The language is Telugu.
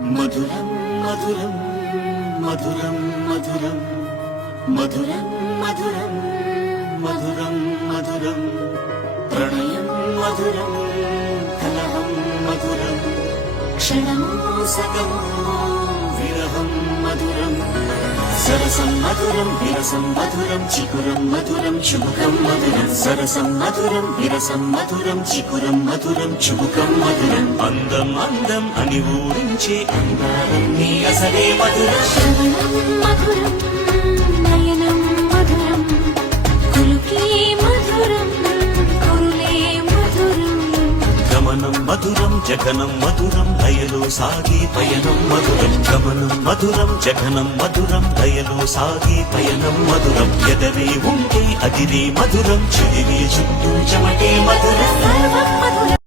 మధురం మధురం మధురం మధురం మధురం మధురం మధురం మధురం ప్రణయం మధురం కలహం మధురం క్షణము సగము విరహం మధురం సరసం మధురం విరసం మధురం చికురం మధురం చుబుకం మధురం సరసం మధురం విరసం మధురం చికురం మధురం చుబుకం మధురం అందం అందం అని ఊరించే అందాలన్నీ అసలే మధురం శ్రవణం మధురం నయనం మధురం కులుకే మధురం కురులే మధురం గమనం మధురం జగనం మధురం దయలో సాగే పయనం మధురం గమనం మధురం జగనం మధురం దయలో సాగే పయనం మధురం ఎదరే ఉంటే అదిరే మధురం చెదిరే చుట్టూ చెమటే మధురం సర్వం మధురం